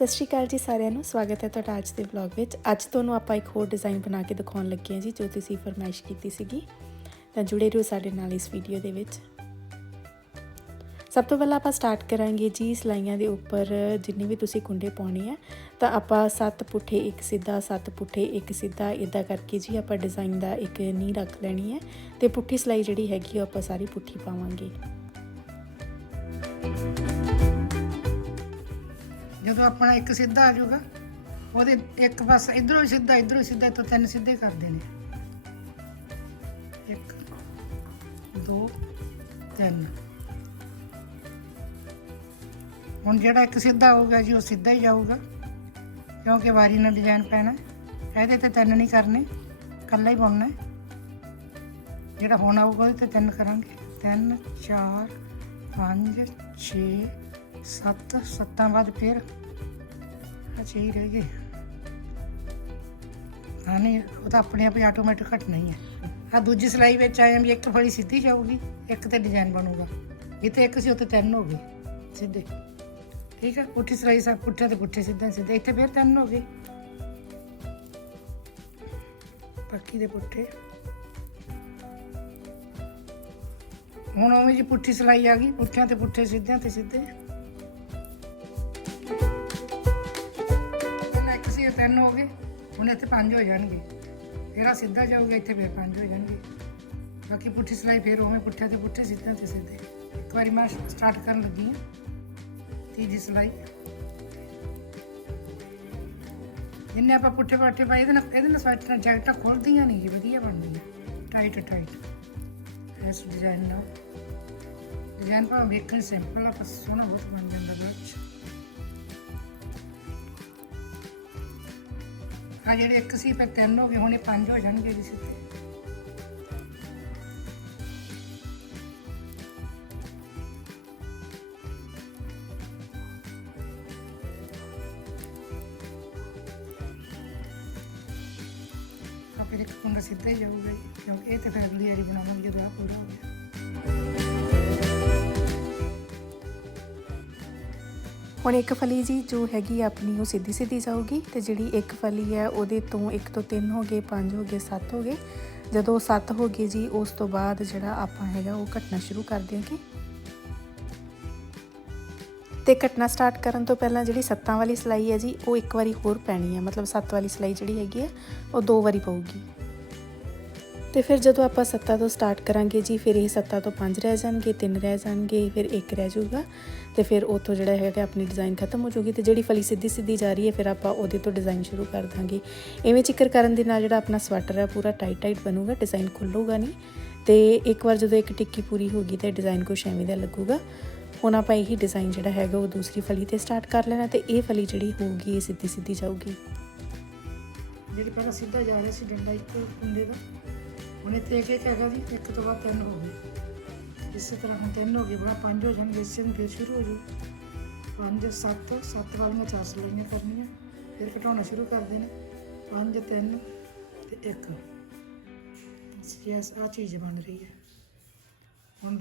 ਸਤਿ ਸ਼੍ਰੀ ਅਕਾਲ ਜੀ ਸਾਰਿਆਂ ਨੂੰ। ਸਵਾਗਤ ਹੈ ਤੁਹਾਡਾ ਅੱਜ ਦੇ ਵਲੌਗ ਵਿੱਚ। ਅੱਜ ਤੁਹਾਨੂੰ ਆਪਾਂ ਇੱਕ ਹੋਰ ਡਿਜ਼ਾਈਨ ਬਣਾ ਕੇ ਦਿਖਾਉਣ ਲੱਗੇ ਹਾਂ ਜੀ, ਜੋ ਤੁਸੀਂ ਫਰਮਾਇਸ਼ ਕੀਤੀ ਸੀਗੀ। ਤਾਂ ਜੁੜੇ ਰਹੋ ਸਾਡੇ ਨਾਲ ਇਸ ਵੀਡੀਓ ਦੇ ਵਿੱਚ। ਸਭ ਤੋਂ ਪਹਿਲਾਂ ਆਪਾਂ ਸਟਾਰਟ ਕਰਾਂਗੇ ਜੀ ਸਲਾਈਆਂ ਦੇ ਉੱਪਰ, ਜਿੰਨੇ ਵੀ ਤੁਸੀਂ ਕੁੰਡੇ ਪਾਉਣੇ ਆ। ਤਾਂ ਆਪਾਂ ਸੱਤ ਪੁੱਠੇ, ਇੱਕ ਸਿੱਧਾ, ਸੱਤ ਪੁੱਠੇ, ਇੱਕ ਸਿੱਧਾ ਇਦਾਂ ਕਰਕੇ ਜੀ ਆਪਾਂ ਡਿਜ਼ਾਈਨ ਦਾ ਇੱਕ ਨੀ ਰੱਖ ਲੈਣੀ ਹੈ। ਤੇ ਪੁੱਠੀ ਸਲਾਈ ਜਿਹੜੀ ਹੈਗੀ ਉਹ ਆਪਾਂ ਸਾਰੀ ਪੁੱਠੀ ਪਾਵਾਂਗੇ। ਜਦੋਂ ਆਪਣਾ ਇੱਕ ਸਿੱਧਾ ਆ ਜਾਊਗਾ, ਉਹਦੇ ਇੱਕ ਬਸ ਇਧਰੋਂ ਸਿੱਧਾ ਇਧਰੋਂ ਸਿੱਧਾ ਤੋਂ ਤਿੰਨ ਸਿੱਧੇ ਕਰ ਦੇਣੇ ਇੱਕ, ਦੋ, ਤਿੰਨ। ਹੁਣ ਜਿਹੜਾ ਇੱਕ ਸਿੱਧਾ ਹੋਊਗਾ ਜੀ, ਉਹ ਸਿੱਧਾ ਹੀ ਜਾਊਗਾ, ਕਿਉਂਕਿ ਵਾਰੀ ਨਾਲ ਡਿਜ਼ਾਈਨ ਪੈਣਾ ਇਹਦੇ ਤੇ ਤਿੰਨ ਨਹੀਂ ਕਰਨੇ, ਇਕੱਲਾ ਹੀ ਬੁਣਨਾ ਜਿਹੜਾ ਹੁਣ ਆਊਗਾ, ਉਹਦੇ ਤੇ ਤਿੰਨ ਕਰਾਂਗੇ। ਤਿੰਨ, ਚਾਰ, ਪੰਜ, ਛੇ, ਸੱਤ, ਸੱਤਾਂ ਬਾਅਦ ਫਿਰ ਅੱਛਾ ਹੀ ਰਹਿ ਗਏ ਹਾਂ, ਨਹੀਂ, ਉਹ ਤਾਂ ਆਪਣੇ ਆਪ ਹੀ ਆਟੋਮੈਟਿਕ ਘਟਣਾ ਹੀ ਹੈ। ਆ ਦੂਜੀ ਸਲਾਈ ਵਿੱਚ ਆਏ ਵੀ ਇੱਕ ਫੜੀ ਸਿੱਧੀ ਜਾਊਗੀ, ਇੱਕ ਤੇ ਡਿਜ਼ਾਈਨ ਬਣੂਗਾ। ਇੱਥੇ ਇੱਕ ਸੀ ਉੱਤੇ ਤਿੰਨ ਹੋ ਗਏ, ਸਿੱਧੇ। ਠੀਕ ਹੈ, ਪੁੱਠੀ ਸਲਾਈ ਸਭ ਪੁੱਠੇ ਤੇ ਪੁੱਠੇ ਸਿੱਧੇ ਸਿੱਧੇ, ਇੱਥੇ ਫਿਰ ਤਿੰਨ ਹੋ ਗਏ। ਬਾਕੀ ਦੇ ਪੁੱਠੇ। ਹੁਣ ਉਵੇਂ ਜੀ ਪੁੱਠੀ ਸਲਾਈ ਆ ਗਈ, ਪੁੱਠਿਆਂ ਤੇ ਪੁੱਠੇ, ਸਿੱਧਿਆਂ ਤੇ ਸਿੱਧੇ। ਤਿੰਨ ਹੋ ਗਏ, ਹੁਣ ਇੱਥੇ ਪੰਜ ਹੋ ਜਾਣਗੇ। ਫਿਰ ਆ ਸਿੱਧਾ ਜਾਊਗਾ, ਇੱਥੇ ਫਿਰ ਪੰਜ ਹੋ ਜਾਣਗੇ। ਬਾਕੀ ਪੁੱਠੀ ਸਿਲਾਈ ਫਿਰ ਉਵੇਂ ਪੁੱਠਿਆਂ ਤੇ ਪੁੱਠੇ ਸਿੱਧਾ ਤੇ ਸਿੱਧੇ। ਇੱਕ ਵਾਰੀ ਮੈਂ ਸਟਾਰਟ ਕਰਨ ਲੱਗੀ ਹਾਂ, ਤੀਜੀ ਸਿਲਾਈ। ਜਿੰਨੇ ਆਪਾਂ ਪੁੱਠੇ ਪਾਠੇ ਪਾਏ, ਇਹਦੇ ਨਾਲ ਇਹਦੇ ਨਾਲ ਸਵੈਟਰਾਂ ਜੈਕਟਾਂ ਖੁੱਲਦੀਆਂ ਨਹੀਂ ਜੀ, ਵਧੀਆ ਬਣਦੀਆਂ। ਟਾਈਟ ਟਾਈਟ ਇਸ ਡਿਜ਼ਾਈਨ ਨਾਲ। ਡਿਜ਼ਾਈਨ ਭਾਵੇਂ ਵੇਖਣ ਸਿੰਪਲ ਆ, ਪਰ ਸੋਹਣਾ ਬਹੁਤ ਬਣ ਜਾਂਦਾ ਬਾਅਦ ਆ ਜਿਹੜੇ ਇੱਕ ਸੀ ਫਿਰ ਤਿੰਨ ਹੋ ਗਏ ਹੁਣ ਪੰਜ ਹੋ ਜਾਣਗੇ ਜੀ ਸਿੱਧੇ। ਆ ਫਿਰ ਇੱਕ ਕੁੰਡਾ ਸਿੱਧਾ ਹੀ ਜਾਊਗਾ ਜੀ, ਕਿਉਂਕਿ ਇਹ ਤੇ ਫਿਰ ਅਗਲੀ ਵਾਰੀ ਬਣਾਵਾਂਗੇ ਜਦੋਂ ਆ ਪੂਰਾ ਹੋ ਗਿਆ। ਹੁਣ ਇੱਕ ਫਲੀ ਜੀ ਜੋ ਹੈਗੀ ਆਪਣੀ, ਉਹ ਸਿੱਧੀ ਸਿੱਧੀ ਜਾਊਗੀ ਤੇ ਜਿਹੜੀ ਇੱਕ ਫਲੀ ਹੈ ਉਹਦੇ ਤੋਂ ਇੱਕ ਤੋਂ ਤਿੰਨ ਹੋ ਗਏ, ਪੰਜ ਹੋ ਗਏ, ਸੱਤ ਹੋ ਗਏ। ਜਦੋਂ ਸੱਤ ਹੋ ਗਏ ਜੀ, ਉਸ ਤੋਂ ਬਾਅਦ ਜਿਹੜਾ ਆਪਾਂ ਹੈਗਾ ਉਹ ਕੱਟਣਾ ਸ਼ੁਰੂ ਕਰ ਦਿਆਂਗੇ। ਤੇ ਕੱਟਣਾ ਸਟਾਰਟ ਕਰਨ ਤੋਂ ਪਹਿਲਾਂ ਜਿਹੜੀ ਸੱਤਾਂ ਵਾਲੀ ਸਲਾਈ ਹੈ ਜੀ, ਉਹ ਇੱਕ ਵਾਰੀ ਹੋਰ ਪੈਣੀ ਹੈ ਮਤਲਬ ਸੱਤ ਵਾਲੀ ਸਲਾਈ ਜਿਹੜੀ ਹੈਗੀ ਹੈ ਉਹ ਦੋ ਵਾਰੀ ਪਊਗੀ। ਤੇ ਫਿਰ ਜਦੋਂ ਆਪਾਂ ਸੱਤਾ ਤੋਂ ਸਟਾਰਟ ਕਰਾਂਗੇ ਜੀ, ਫਿਰ ਇਹ ਸੱਤਾ ਤੋਂ ਪੰਜ ਰਹਿ ਜਾਣਗੇ, ਤਿੰਨ ਰਹਿ ਜਾਣਗੇ, ਫਿਰ ਇੱਕ ਰਹਿ ਜਾਊਗਾ ਤੇ ਫਿਰ ਉੱਥੋਂ ਜਿਹੜਾ ਹੈਗਾ ਆਪਣੀ ਡਿਜ਼ਾਈਨ ਖਤਮ ਹੋ ਜਾਊਗੀ ਤੇ ਜਿਹੜੀ ਫਲੀ ਸਿੱਧੀ ਸਿੱਧੀ ਜਾ ਰਹੀ ਹੈ, ਫਿਰ ਆਪਾਂ ਉਹਦੇ ਤੋਂ ਡਿਜ਼ਾਈਨ ਸ਼ੁਰੂ ਕਰ ਦਾਂਗੇ। ਇਵੇਂ ਚਿੱਕਰ ਕਰਨ ਦੇ ਨਾਲ ਜਿਹੜਾ ਆਪਣਾ ਸਵੈਟਰ ਹੈ ਪੂਰਾ ਟਾਈਟ ਟਾਈਟ ਬਣੂਗਾ ਡਿਜ਼ਾਈਨ ਖੁੱਲੂਗਾ ਨਹੀਂ ਤੇ ਇੱਕ ਵਾਰ ਜਦੋਂ ਇੱਕ ਟਿੱਕੀ ਪੂਰੀ ਹੋ ਗਈ ਤੇ ਡਿਜ਼ਾਈਨ ਕੁਛ ਐਵੇਂ ਦਾ ਲੱਗੂਗਾ, ਹੁਣ ਆਪਾਂ ਇਹੀ ਡਿਜ਼ਾਈਨ ਜਿਹੜਾ ਹੈਗਾ ਉਹ ਦੂਸਰੀ ਫਲੀ ਤੇ ਸਟਾਰਟ ਕਰ ਲੈਣਾ ਤੇ ਇਹ ਫਲੀ ਜਿਹੜੀ ਹੋਊਗੀ, ਇਹ ਸਿੱਧੀ ਸਿੱਧੀ ਜਾਊਗੀ। ਜਿਹੜੀ ਪਹਿਲਾਂ ਸਿੱਧਾ ਜਾ ਰਿਹਾ ਸੀ ਡੰਡਾ ਇੱਕ ਕੁੰਡੇ ਦਾ ਹੁਣ ਇੱਥੇ ਇੱਕ ਇੱਕ ਹੈਗਾ ਜੀ ਇੱਕ ਤੋਂ ਬਾਅਦ ਤਿੰਨ ਹੋ ਗਏ। ਇਸੇ ਤਰ੍ਹਾਂ ਹੁਣ ਤਿੰਨ ਹੋ ਗਏ, ਬੜਾ ਪੰਜ ਹੋ ਜਾਣਗੇ, ਇਸੇ ਨੂੰ ਫਿਰ ਸ਼ੁਰੂ ਹੋ ਜਾਊ। ਪੰਜ, ਸੱਤ ਸੱਤ ਵਾਲੀਆਂ ਚਾਰ ਸਲਾਈਆਂ ਕਰਨੀਆਂ, ਫਿਰ ਘਟਾਉਣਾ ਸ਼ੁਰੂ ਕਰ ਦੇਣਾ। ਪੰਜ, ਤਿੰਨ ਤੇ ਇੱਕ। ਯੈਸ ਆ ਚੀਜ਼ ਬਣ ਰਹੀ ਹੈ। ਹੁਣ